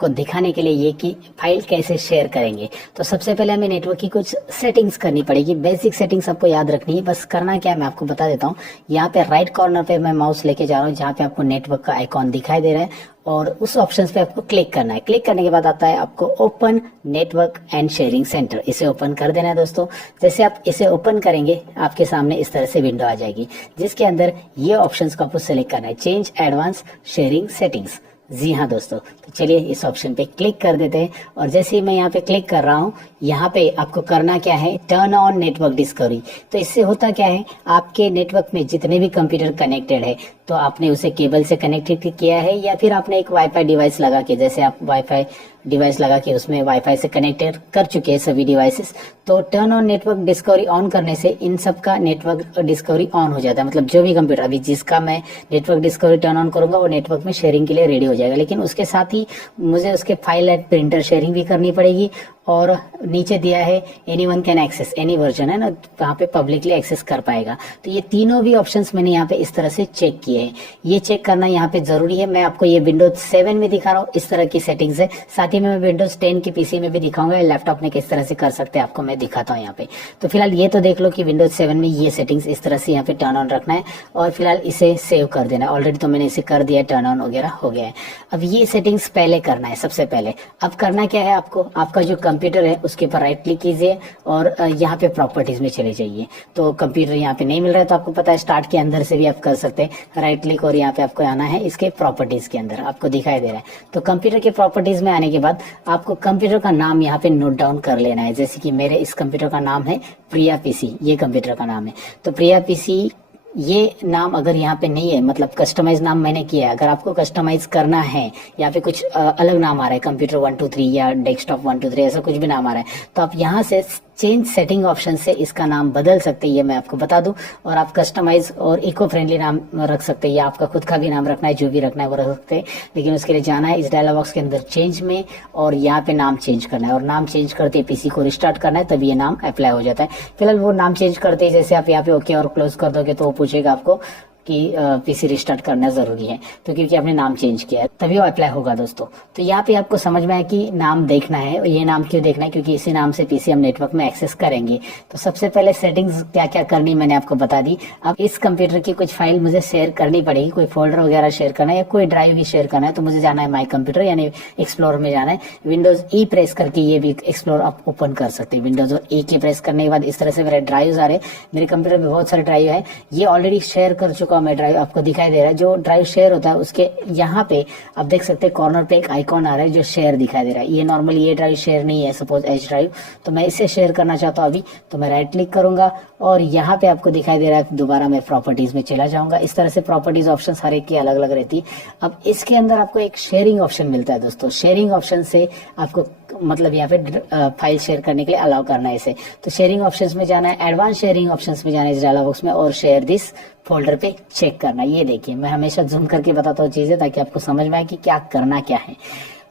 आपको दिखाने के लिए ये कि फाइल कैसे शेयर करेंगे। तो सबसे पहले हमें नेटवर्क की कुछ सेटिंग्स करनी पड़ेगी। बेसिक सेटिंग्स आपको याद रखनी है। बस करना क्या है मैं आपको बता देता हूँ। यहाँ पे राइट कॉर्नर पे मैं माउस लेके जा रहा हूँ, जहाँ पे आपको नेटवर्क का आइकॉन दिखाई दे रहा है, और उस ऑप्शन पे आपको क्लिक करना है। क्लिक करने के बाद आता है आपको open network and sharing centre. इसे ओपन कर देना है दोस्तों। जैसे आप इसे ओपन करेंगे आपके सामने इस तरह से विंडो आ जाएगी, जिसके अंदर ये ऑप्शंस को आपको सेलेक्ट करना है, चेंज एडवांस शेयरिंग सेटिंग्स। जी हाँ दोस्तों, तो चलिए इस ऑप्शन पे क्लिक कर देते हैं। और जैसे ही मैं यहाँ पे क्लिक कर रहा हूँ, यहाँ पे आपको करना क्या है, टर्न ऑन नेटवर्क डिस्कवरी। तो इससे होता क्या है, आपके नेटवर्क में जितने भी कंप्यूटर कनेक्टेड है, तो आपने उसे केबल से कनेक्टेड किया है या फिर आपने एक वाईफाई डिवाइस लगा के, जैसे आप वाईफाई डिवाइस लगा के उसमें वाईफाई से कनेक्टेड कर चुके हैं सभी डिवाइसेस, तो turn on network discovery on करने से इन सब का नेटवर्क डिस्कवरी ऑन हो जाता है। मतलब जो भी कंप्यूटर अभी जिसका मैं नेटवर्क डिस्कवरी टर्न ऑन करूंगा वो नेटवर्क में शेयरिंग के लिए रेडी हो जाएगा। लेकिन उसके साथ ही मुझे उसके फाइल एंड प्रिंटर शेयरिंग भी करनी पड़ेगी। और नीचे दिया है anyone can access, any version है ना, वहाँ पे पब्लिकली एक्सेस कर पाएगा। तो ये तीनों भी ऑप्शंस मैंने यहाँ पे इस तरह से चेक किए हैं। ये चेक करना यहाँ पे जरूरी है। मैं आपको ये विंडोज 7 में दिखा रहा हूँ, इस तरह की सेटिंग्स है। साथ ही में मैं विंडोज 10 की पीसी में भी दिखाऊंगा, लैपटॉप में किस तरह से कर सकते हैं आपको मैं दिखाता हूँ यहाँ पे। तो फिलहाल ये तो देख लो कि विंडोज 7 में ये सेटिंग्स इस तरह से यहाँ पे टर्न ऑन रखना है, और फिलहाल इसे सेव कर देना है। ऑलरेडी तो मैंने इसे कर दिया, टर्न ऑन वगैरह हो गया है। अब ये सेटिंग्स पहले करना है सबसे पहले। अब करना क्या है, आपको आपका जो कंप्यूटर है उसके ऊपर राइट क्लिक कीजिए और यहाँ पे प्रॉपर्टीज में चले जाइए। तो कंप्यूटर यहाँ पे नहीं मिल रहा है, तो आपको पता है स्टार्ट के अंदर से भी आप कर सकते हैं, राइट क्लिक और यहाँ पे आपको आना है इसके प्रॉपर्टीज के अंदर, आपको दिखाई दे रहा है। तो कंप्यूटर के प्रॉपर्टीज में आने के बाद आपको कंप्यूटर का नाम यहाँ पे नोट डाउन कर लेना है। जैसे कि मेरे इस कंप्यूटर का नाम है प्रिया पीसी, ये कंप्यूटर का नाम है। तो प्रिया पीसी ये नाम अगर यहाँ पे नहीं है, मतलब कस्टमाइज नाम मैंने किया है, अगर आपको कस्टमाइज करना है, यहाँ पे कुछ अलग नाम आ रहा है, कंप्यूटर 123 या डेस्कटॉप 123 ऐसा कुछ भी नाम आ रहा है, तो आप यहाँ से चेंज सेटिंग ऑप्शन से इसका नाम बदल सकते हैं, ये मैं आपको बता दूं। और आप कस्टमाइज और इको फ्रेंडली नाम रख सकते हैं, या आपका खुद का भी नाम रखना है, जो भी रखना है वो रख सकते हैं। लेकिन उसके लिए जाना है इस डायलॉग बॉक्स के अंदर चेंज में, और यहाँ पे नाम चेंज करना है, और नाम चेंज करते पीसी को रिस्टार्ट करना है, तभी ये नाम अप्लाई हो जाता है। फिलहाल वो नाम चेंज करते ही जैसे आप यहाँ पे ओके और क्लोज कर दोगे तो वो पूछेगा आपको कि पीसी रिस्टार्ट करना जरूरी है, तो क्योंकि आपने नाम चेंज किया है तभी वो अप्लाई होगा दोस्तों। तो यहाँ पे आपको समझ में आया कि नाम देखना है, और ये नाम क्यों देखना है, क्योंकि इसी नाम से पीसी हम नेटवर्क में एक्सेस करेंगे। तो सबसे पहले सेटिंग्स क्या क्या करनी मैंने आपको बता दी। अब इस कंप्यूटर की कुछ फाइल मुझे शेयर करनी पड़ेगी, कोई फोल्डर वगैरह शेयर करना है या कोई ड्राइव भी शेयर करना है, तो मुझे जाना है माई कंप्यूटर यानी एक्सप्लोर में जाना है। विंडोज ई प्रेस करके ये भी एक्सप्लोर आप ओपन कर सकते हैं। विंडोज और ई की प्रेस करने के बाद इस तरह से मेरे ड्राइव आ रहे, मेरे कंप्यूटर में बहुत सारे ड्राइव है, ये ऑलरेडी शेयर कर चुका हूँ मैं ड्राइव, आपको दिखाई दे रहा है। जो ड्राइव शेयर होता है उसके यहाँ पे आप देख सकते हैं कॉर्नर पे एक आइकॉन आ रहा है जो शेयर दिखाई दे रहा है। ये नॉर्मली ये ड्राइव शेयर नहीं है, सपोज एच ड्राइव, तो मैं इसे शेयर करना चाहता हूँ अभी, तो मैं राइट क्लिक करूंगा और यहाँ पे आपको दिखाई दे रहा है, दोबारा मैं प्रॉपर्टीज में चला जाऊंगा। इस तरह से प्रॉपर्टीज ऑप्शन हर एक की अलग अलग रहती है। अब इसके अंदर आपको एक शेयरिंग ऑप्शन मिलता है दोस्तों। शेयरिंग ऑप्शन से आपको मतलब यहाँ पे फाइल शेयर करने के लिए अलाउ करना है इसे। तो शेयरिंग ऑप्शंस में जाना है, एडवांस शेयरिंग ऑप्शंस में जाना है इस डायलॉग बॉक्स में, और शेयर दिस फोल्डर पे चेक करना है। ये देखिए मैं हमेशा जूम करके बताता हूँ चीजें, ताकि आपको समझ में आए कि क्या करना क्या है।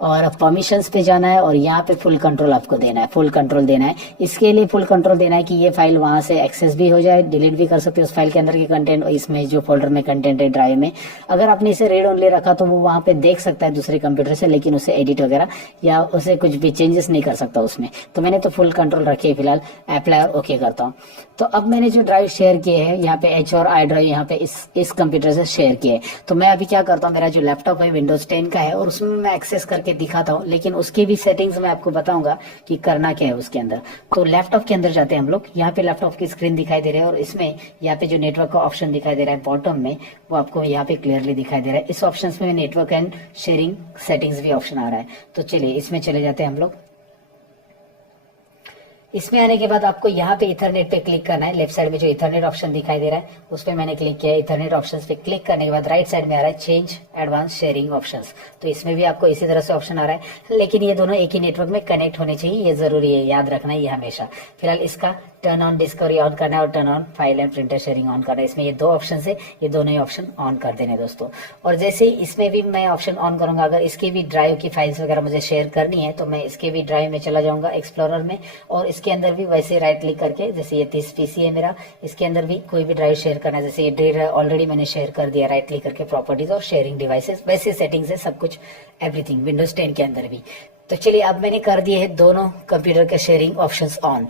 और परमिशंस पे जाना है और यहाँ पे फुल कंट्रोल आपको देना है, फुल कंट्रोल देना है। इसके लिए फुल कंट्रोल देना है कि ये फाइल वहां से एक्सेस भी हो जाए, डिलीट भी कर सकते हो उस फाइल के अंदर के कंटेंट, इसमें जो फोल्डर में कंटेंट है ड्राइव में। अगर आपने इसे रीड ओनली रखा तो वो वहां पे देख सकता है दूसरे कंप्यूटर से, लेकिन उसे एडिट वगैरह या उसे कुछ भी चेंजेस नहीं कर सकता उसमें। तो मैंने तो फुल कंट्रोल रखी है फिलहाल, अप्लाई और ओके करता हूँ। तो अब मैंने जो ड्राइव शेयर किए हैं यहाँ पे एच और आई ड्राइव यहाँ पे इस कंप्यूटर से शेयर किए। तो मैं अभी क्या करता हूँ, मेरा जो लैपटॉप है विंडोज 10 का है और उसमें मैं एक्सेस करके दिखाता हूँ, लेकिन उसकी भी सेटिंग्स मैं आपको बताऊंगा कि करना क्या है उसके अंदर। तो लैपटॉप के अंदर जाते हैं हम लोग। यहाँ पे लैपटॉप की स्क्रीन दिखाई दे रही है और इसमें यहाँ पे जो नेटवर्क का ऑप्शन दिखाई दे रहा है बॉटम में, वो आपको यहाँ पे क्लियरली दिखाई दे रहा है। इस ऑप्शन में नेटवर्क एंड शेयरिंग सेटिंग्स भी ऑप्शन आ रहा है। तो चलिए इसमें चले जाते हैं हम लोग। इसमें आने के बाद आपको यहाँ पे इथरनेट पे क्लिक करना है। लेफ्ट साइड में जो इथरनेट ऑप्शन दिखाई दे रहा है उस पर मैंने क्लिक किया है। इथरनेट ऑप्शंस पे क्लिक करने के बाद राइट साइड में आ रहा है चेंज एडवांस शेयरिंग ऑप्शंस। तो इसमें भी आपको इसी तरह से ऑप्शन आ रहा है, लेकिन ये दोनों एक ही नेटवर्क में कनेक्ट होने चाहिए, ये जरूरी है, याद रखना है ये हमेशा। फिलहाल इसका टर्न ऑन डिस्कवरी ऑन करना है और turn on file and printer sharing on करना है। इसमें ये दो ऑप्शन है, ये दोनों ही ऑप्शन ऑन कर देने दोस्तों। और जैसे ही इसमें भी मैं ऑप्शन ऑन करूंगा, अगर इसकी भी ड्राइव की फाइल्स वगैरह मुझे शेयर करनी है तो मैं इसके भी ड्राइव में चला जाऊंगा एक्सप्लोरर में, और इसके अंदर भी वैसे राइट क्लिक करके, जैसे ये 30 पीसी है मेरा, इसके अंदर भी कोई भी ड्राइव शेयर करना है, जैसे ये ड्राइव ऑलरेडी मैंने शेयर कर दिया, राइट क्लिक करके प्रॉपर्टीज और शेयरिंग डिवाइसेस, वैसे सेटिंग्स है सब कुछ, एवरीथिंग विंडोज 10 के अंदर भी। तो चलिए अब मैंने कर दिए हैं दोनों कंप्यूटर के शेयरिंग ऑप्शंस ऑन।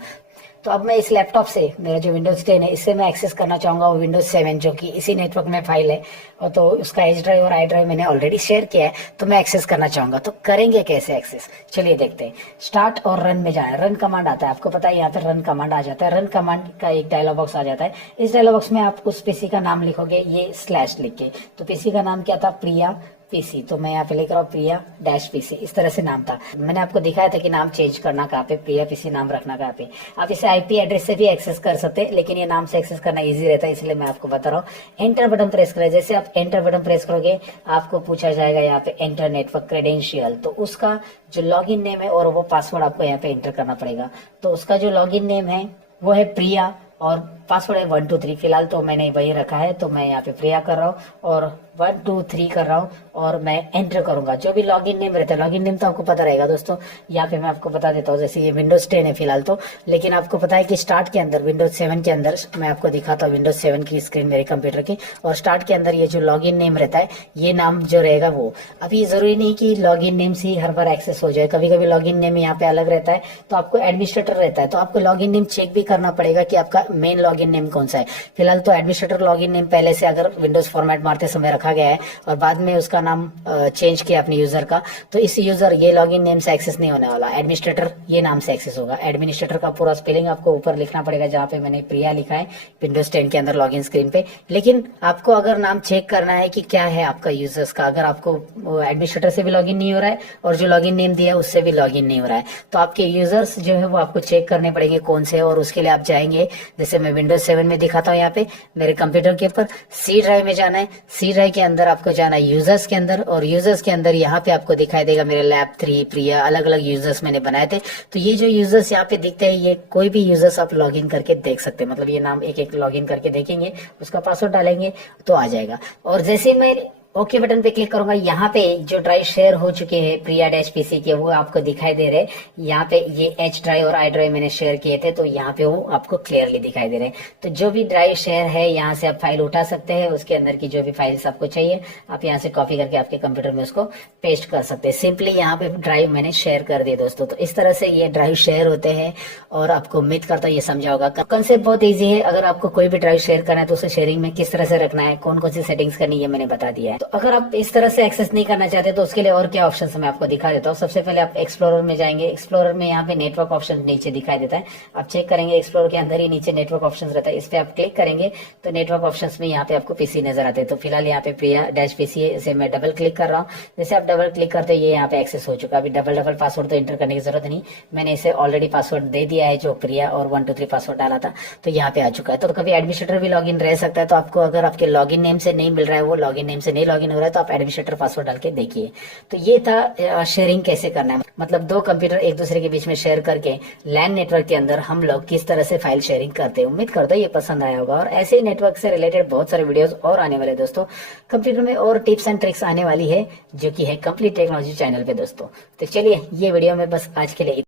तो अब मैं इस लैपटॉप से, मेरा जो विंडोज 10 है, इससे मैं एक्सेस करना चाहूंगा वो विंडोज 7 जो कि इसी नेटवर्क में फाइल है, और तो उसका एच ड्राइव और आई ड्राइव मैंने ऑलरेडी शेयर किया है, तो मैं एक्सेस करना चाहूंगा। तो करेंगे कैसे एक्सेस, चलिए देखते हैं। स्टार्ट और रन में जाना है। रन कमांड आता है, आपको पता है यहाँ पे रन कमांड आ जाता है। रन कमांड का एक डायलॉग बॉक्स आ जाता है। इस डायलॉग बॉक्स में आप उस पीसी का नाम लिखोगे, ये स्लैश लिख के। तो पीसी का नाम क्या था, प्रिया पीसी, तो मैं यहाँ पे लिख रहा हूँ प्रिया डैश पीसी, इस तरह से नाम था। मैंने आपको दिखाया था कि नाम चेंज करना कहाँ पे, प्रिया पीसी नाम रखना कहाँ पे। आप इसे आईपी एड्रेस से भी एक्सेस कर सकते हैं, लेकिन ये नाम से एक्सेस करना इजी रहता है, इसलिए मैं आपको बता रहा हूँ। एंटर बटन प्रेस करें। जैसे आप एंटर बटन प्रेस करोगे आपको पूछा जाएगा यहाँ पे एंटर नेटवर्क क्रेडेंशियल, तो उसका जो लॉगिन नेम है और वो पासवर्ड आपको यहाँ पे एंटर करना पड़ेगा। तो उसका जो लॉगिन नेम है वो है प्रिया और पासवर्ड है 1 2 3। फिलहाल तो मैंने वही रखा है, तो मैं यहाँ पे प्रिया कर रहा हूँ और 1 2 3 कर रहा हूँ और मैं एंटर करूंगा। जो भी लॉगिन नेम रहता है, लॉगिन नेम तो आपको पता रहेगा दोस्तों, यहाँ पे मैं आपको बता देता हूँ। जैसे ये विंडोज 10 है फिलहाल तो, लेकिन आपको पता है कि स्टार्ट के अंदर विंडोज 7 के अंदर, मैं आपको दिखाता हूँ विंडोज 7 की स्क्रीन मेरे कंप्यूटर की, और स्टार्ट के अंदर ये जो लॉगिन नेम रहता है, ये नाम जो रहेगा वो। अभी जरूरी नहीं कि लॉगिन नेम से ही हर बार एक्सेस हो जाए, कभी कभी लॉगिन नेम यहाँ पे अलग रहता है, तो आपको एडमिनिस्ट्रेटर रहता है, तो आपको लॉगिन नेम चेक भी करना पड़ेगा कि आपका मेन लॉगिन नेम कौन सा है। फिलहाल तो एडमिनिस्ट्रेटर लॉगिन नेम पहले से अगर विंडोज फॉर्मेट मारते समय रखा गया है और बाद में उसका नाम चेंज किया अपने यूजर का, तो इस यूजर ये लॉगिन नेम से एक्सेस नहीं होने वाला, एडमिनिस्ट्रेटर ये नाम से एक्सेस होगा। एडमिनिस्ट्रेटर का पूरा स्पेलिंग आपको ऊपर लिखना पड़ेगा, जहाँ पे मैंने प्रिया लिखा है विंडोज 10 के अंदर लॉगिन स्क्रीन पे। लेकिन आपको अगर नाम चेक करना है कि क्या है आपका यूजर्स का, अगर आपको एडमिनिस्ट्रेटर से भी लॉगिन नहीं हो रहा है और जो लॉगिन नेम दिया है उससे भी लॉगिन नहीं हो रहा है, तो आपके यूजर्स जो है वो आपको चेक करने पड़ेंगे कौन से, और उसके लिए आप जाएंगे, जैसे मैं विंडोज 7 में दिखाता हूँ यहाँ पे मेरे कंप्यूटर के ऊपर, सी ड्राइव में जाना है। सी ड्राइव के अंदर आपको जाना है यूजर्स के अंदर, और यूजर्स के अंदर यहाँ पे आपको दिखाई देगा मेरे लैब 3 प्रिया, अलग अलग यूजर्स मैंने बनाए थे। तो ये जो यूजर्स यहाँ पे दिखते हैं, ये कोई भी यूजर्स आप लॉगिन करके देख सकते हैं, मतलब ये नाम एक एक लॉगिन करके देखेंगे, उसका पासवर्ड डालेंगे तो आ जाएगा। और जैसे मैं ओके बटन पे क्लिक करूंगा, यहाँ पे जो ड्राइव शेयर हो चुके हैं प्रिया डैश पीसी के, वो आपको दिखाई दे रहे हैं। यहाँ पे ये एच ड्राइव और आई ड्राइव मैंने शेयर किए थे, तो यहाँ पे वो आपको क्लियरली दिखाई दे रहे हैं। तो जो भी ड्राइव शेयर है यहाँ से आप फाइल उठा सकते हैं, उसके अंदर की जो भी फाइल्स आपको चाहिए आप यहाँ से कॉपी करके आपके कंप्यूटर में उसको पेस्ट कर सकते हैं। सिंपली यहाँ पे ड्राइव मैंने शेयर कर दिए दोस्तों। तो इस तरह से ये ड्राइव शेयर होते हैं, और आपको उम्मीद करता हूँ ये समझा होगा। कंसेप्ट बहुत ईजी है, अगर आपको कोई भी ड्राइव शेयर करना है तो उसे शेयरिंग में किस तरह से रखना है, कौन कौन सी सेटिंग्स करनी है, मैंने बता दिया है। तो अगर आप इस तरह से एक्सेस नहीं करना चाहते तो उसके लिए और क्या ऑप्शन है मैं आपको दिखा देता हूँ। सबसे पहले आप एक्सप्लोरर में जाएंगे, एक्सप्लोरर में यहाँ पे नेटवर्क ऑप्शन नीचे दिखाई देता है, आप चेक करेंगे एक्सप्लोरर के अंदर ही नीचे नेटवर्क ऑप्शन रहता है, इस पे आप क्लिक करेंगे तो नेटवर्क ऑप्शन में यहाँ पे आपको पीसी नजर आते हैं। तो फिलहाल यहाँ पे प्रिया डैश पीसी है, इसे मैं डबल क्लिक कर रहा हूँ। जैसे आप डबल क्लिक करते ये यहाँ पे एक्सेस हो चुका। अभी डबल पासवर्ड तो एंटर करने की जरूरत नहीं, मैंने इसे ऑलरेडी पासवर्ड दे दिया है जो प्रिया और 1 2 3 पासवर्ड डाला था, तो यहाँ पे आ चुका है। तो कभी एडमिनिस्ट्रेटर भी लॉगिन रह सकता है, तो आपको अगर आपके लॉगिन नेम से नहीं मिल रहा है, वो लॉगिन नेम से नहीं लॉगिन हो रहा है, तो आप एडमिनिस्ट्रेटर पासवर्ड डाल के देखिए। तो ये था शेयरिंग कैसे करना है, मतलब दो कंप्यूटर एक दूसरे के बीच में शेयर करके लैन नेटवर्क के अंदर हम लोग किस तरह से फाइल शेयरिंग करते हैं। उम्मीद करता हूँ ये पसंद आया होगा, और ऐसे ही नेटवर्क से रिलेटेड बहुत सारे वीडियोस और आने वाले दोस्तों कंप्यूटर में, और टिप्स एंड ट्रिक्स आने वाली है जो कि है कंप्लीट टेक्नोलॉजी चैनल पे दोस्तों। तो चलिए ये वीडियो में बस आज के लिए